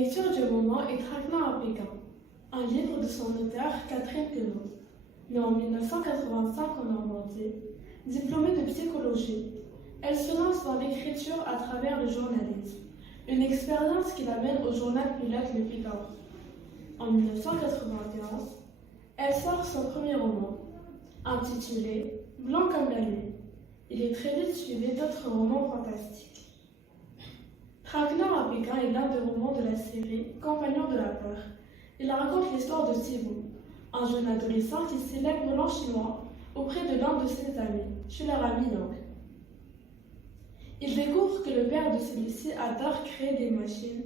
lecture du roman est Traquenard à Pékin, un livre de son auteur Catherine Queneau, née en 1985 en Normandie, diplômée de psychologie. Elle se lance dans l'écriture à travers le journalisme, une expérience qui l'amène au journal pilote Le Figaro. En 1991, elle sort son premier roman, intitulé Blanc comme la nuit. Il est très vite suivi d'autres romans fantastiques. Traquenard à Pékin est l'un des romans de la série Compagnon de la peur. Il raconte l'histoire de Thibaut, un jeune adolescent qui célèbre l'an chinois auprès de l'un de ses amis, chez leur ami Yang. Il découvre que le père de celui-ci adore créer des machines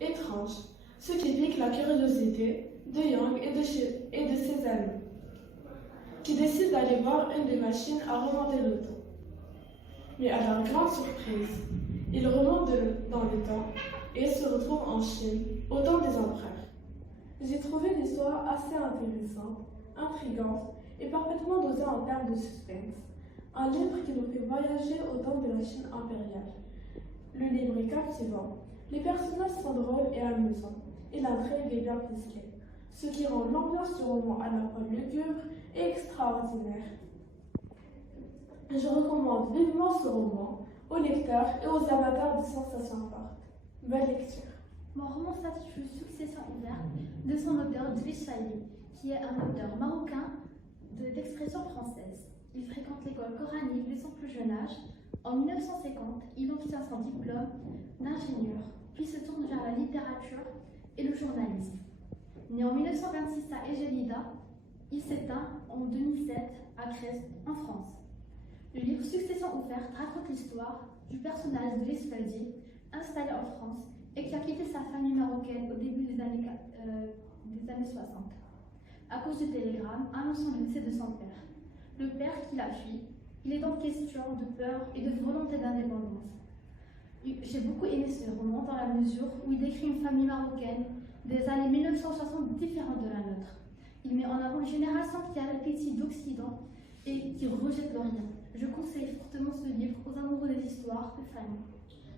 étranges, ce qui pique la curiosité de Yang et de ses amis, qui décident d'aller voir une des machines à remonter le temps. Mais à leur grande surprise, ils remontent dans le temps et se retrouvent en Chine, au temps des empereurs. J'ai trouvé l'histoire assez intéressante, intrigante et parfaitement dosée en termes de suspense. Un livre qui nous fait voyager au temps de la Chine impériale. Le livre est captivant, les personnages sont drôles et amusants, et l'intrigue est bien ficelée, ce qui rend l'ambiance du roman à la fois lugubre et extraordinaire. Je recommande vivement ce roman aux lecteurs et aux amateurs de sensations fortes. Bonne lecture. Mon roman s'intitule Succession ouverte de son auteur Driss Chahli, qui est un auteur marocain d'expression française. Il fréquente l'école coranique dès son plus jeune âge. En 1950, il obtient son diplôme d'ingénieur, puis se tourne vers la littérature et le journalisme. Né en 1926 à Egelida, il s'éteint en 2007 à Crest, en France. Le livre Succession ouverte raconte l'histoire du personnage de Driss Chahli, installé en France et qui a quitté sa famille marocaine au début des années 60, à cause du télégramme annonçant le décès de son père. Le père qui l'a fui, il est donc question de peur et de volonté d'indépendance. J'ai beaucoup aimé ce roman dans la mesure où il décrit une famille marocaine des années 1960 différente de la nôtre. Il met en avant une génération qui a l'appétit d'Occident et qui rejette l'Orient. Je conseille fortement ce livre aux amoureux des histoires de famille.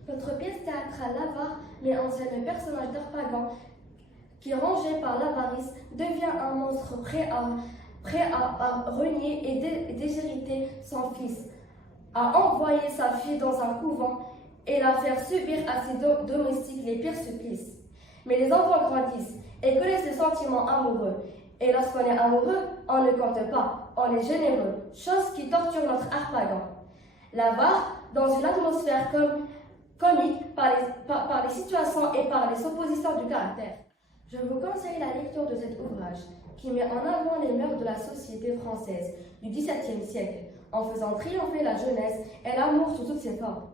Notre pièce théâtrale L'Avare met en scène le personnage d'Harpagan qui, rongé par l'avarice, devient un monstre prêt à renier et déshériter son fils, à envoyer sa fille dans un couvent et la faire subir à ses domestiques les pires supplices. Mais les enfants grandissent et connaissent le sentiment amoureux. Et lorsqu'on est amoureux, on ne compte pas, on est généreux, chose qui torture notre Harpagan. L'Avare, dans une atmosphère comique par les situations et par les oppositions du caractère. Je vous conseille la lecture de cet ouvrage, qui met en avant les mœurs de la société française du XVIIe siècle, en faisant triompher la jeunesse et l'amour sous toutes ses formes.